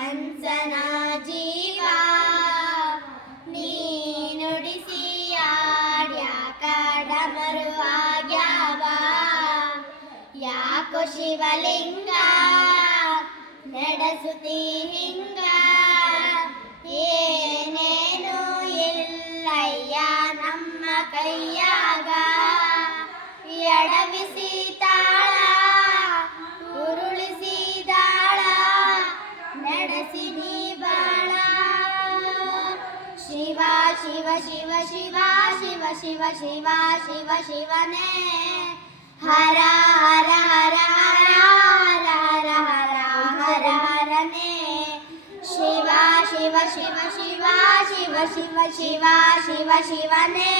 ಮನ್ಸನ ಜೀವ ನೀ ನುಡಿಸಿ ಆಡ್ಯಾಕ ಡಮರುವಾಗ್ಯಾವ ಯಾಕೋ ಶಿವಲಿಂಗ ನಡೆಸುತ್ತಿ ಹಿಂಗ ಏನೇನು ಇಲ್ಲಯ್ಯ ನಮ್ಮ ಕೈಯಾಗ ಎಡವಿಸಿ ತಾಳ ಉರುಳಿಸಿ ದಾಳ ನಡೆಸಿ ನೀ ಬಾಳ ಶಿವ ಶಿವ ಶಿವ ಶಿವ ಶಿವ ಶಿವ ಶಿವ ಶಿವ ಶಿವನೇ ಹರ ಹರ ಹರ ಹರ ಹರ ಹರ ಹರ ಹರನೇ ಶಿವ ಶಿವ ಶಿವ ಶಿವ ಶಿವ ಶಿವ ಶಿವ ಶಿವ ಶಿವನೇ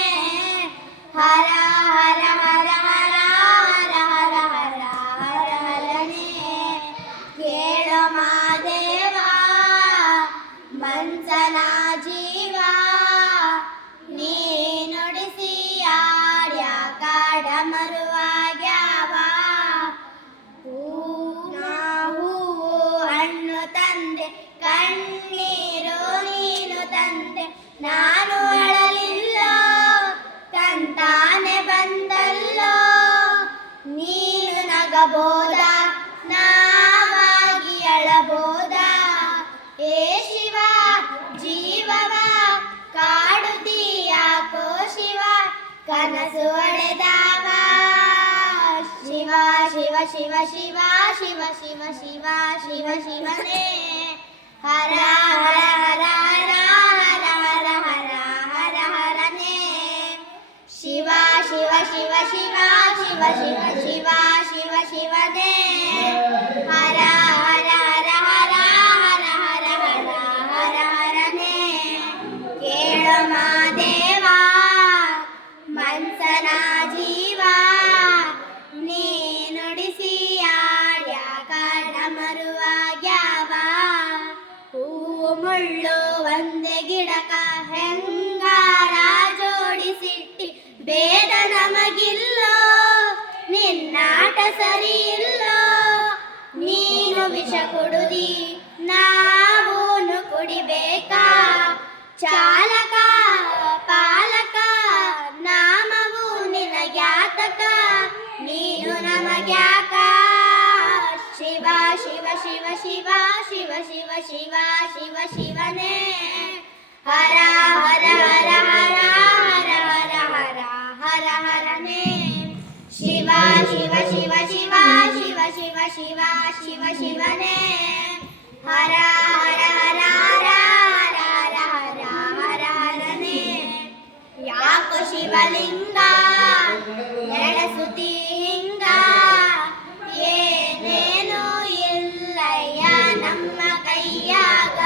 ಹರ ಹರ ಹರ ಹರ ಹರ ಹರ ಹರ ಹರ ಹರನೇ ಕೇಳೋ ಮಾದೇವ ಮನ್ಸನ ಜೀವ ನೀ ನುಡಿಸಿ ಆಡ್ಯಾಕ ಡಮರುವಾಗ್ಯಾವ ಹೂವು ಹಣ್ಣು ತಂದೆ ಕಣ್ಣೀರು ನೀನು ತಂದೆ ನಾನು ಅಳಲಿಲ್ಲೋ ತಂತಾನೆ ಬಂದಲ್ಲೋ ನೀನು ನಗಬೋದ ನಾವಾಗಿ ಅಳಬೋದ ಏ ಶಿವ ಜೀವವ ಕಾಡುತ್ತೀಯಾಕೋ ಶಿವ ಕನಸು ಒಡೆದಾವ ಶಿವ ಶಿವ ಶಿವ ಶಿವ ಶಿವ ಶಿವ ಶಿವ ಶಿವ ಶಿವನೇ ಹರ ಹರ ಹರ ಹರ ಹರ ಹರ ಹರ ಹರ ಹರನೇ ಶಿವ ಶಿವ ಶಿವ ಶಿವ ಶಿವ ಶಿವ ಶಿವ ಶಿವ ಶಿವನೇ ಹರ ಹರ ಹರ ಹರ ಹರ ಹರ ಹರ ಹರ ಹರನೇ ಕೇಳೋ ಮಾದೇವ ಮನ್ಸನ ಜೀವ ನೀ ನುಡಿಸಿ ಆಡ್ಯಾಕ ಡಮರುವಾಗ್ಯಾವ ಹೂವು ಮುಳ್ಳು ಒಂದೇ ಗಿಡಕ ಹೆಂಗಾರ ಜೋಡಿಸಿಟ್ಟಿ ಬೇಡ ನಮಗಿಲ್ಲೋ ನಿನ್ನಾಟ ಸರಿ ಇಲ್ಲೋ ನೀನು ವಿಷ ಕುಡುದಿ ನಾವೂನು ಕುಡಿಬೇಕಾ ಚಾಲಕ ಪಾಲಕ ನಾಮವು ನಿನಗ್ಯಾತಕ ನೀನು ನಮಗ್ಯಾಕ ಶಿವ ಶಿವ ಶಿವ ಶಿವ ಶಿವ ಶಿವ ಶಿವ ಶಿವ ಶಿವನೇ ಹರ ಹರ ಹರ ಹರ ಹರ ಹರ ಹರ ಹರ ಹರನೇ ಶಿವ ಶಿವ ಶಿವ ಶಿವ ಶಿವ ಶಿವ ಶಿವ ಶಿವ ಶಿವನೇ ಹರ ಹರ ಹರ ಹರ ಹರ ಹರ ಹರ ಹರನೇ ಯಾಕೋ ಶಿವಲಿಂಗ ನಡೆಸುತ್ತಿ ಹಿಂಗ ಏನೇನು ಇಲ್ಲಯ್ಯ ನಮ್ಮ ಕೈಯಾಗ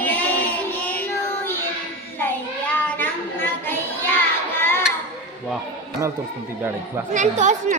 ಏನೇನು ಇಲ್ಲಯ್ಯ ನಮ್ಮ ಕೈಯಾಗ ವಾಹ್ ನಾನು ತೋರಿಸ್ಕೊಂತಿದ್ದಾಳೆ ನಾನು ತೋರ್ಸ್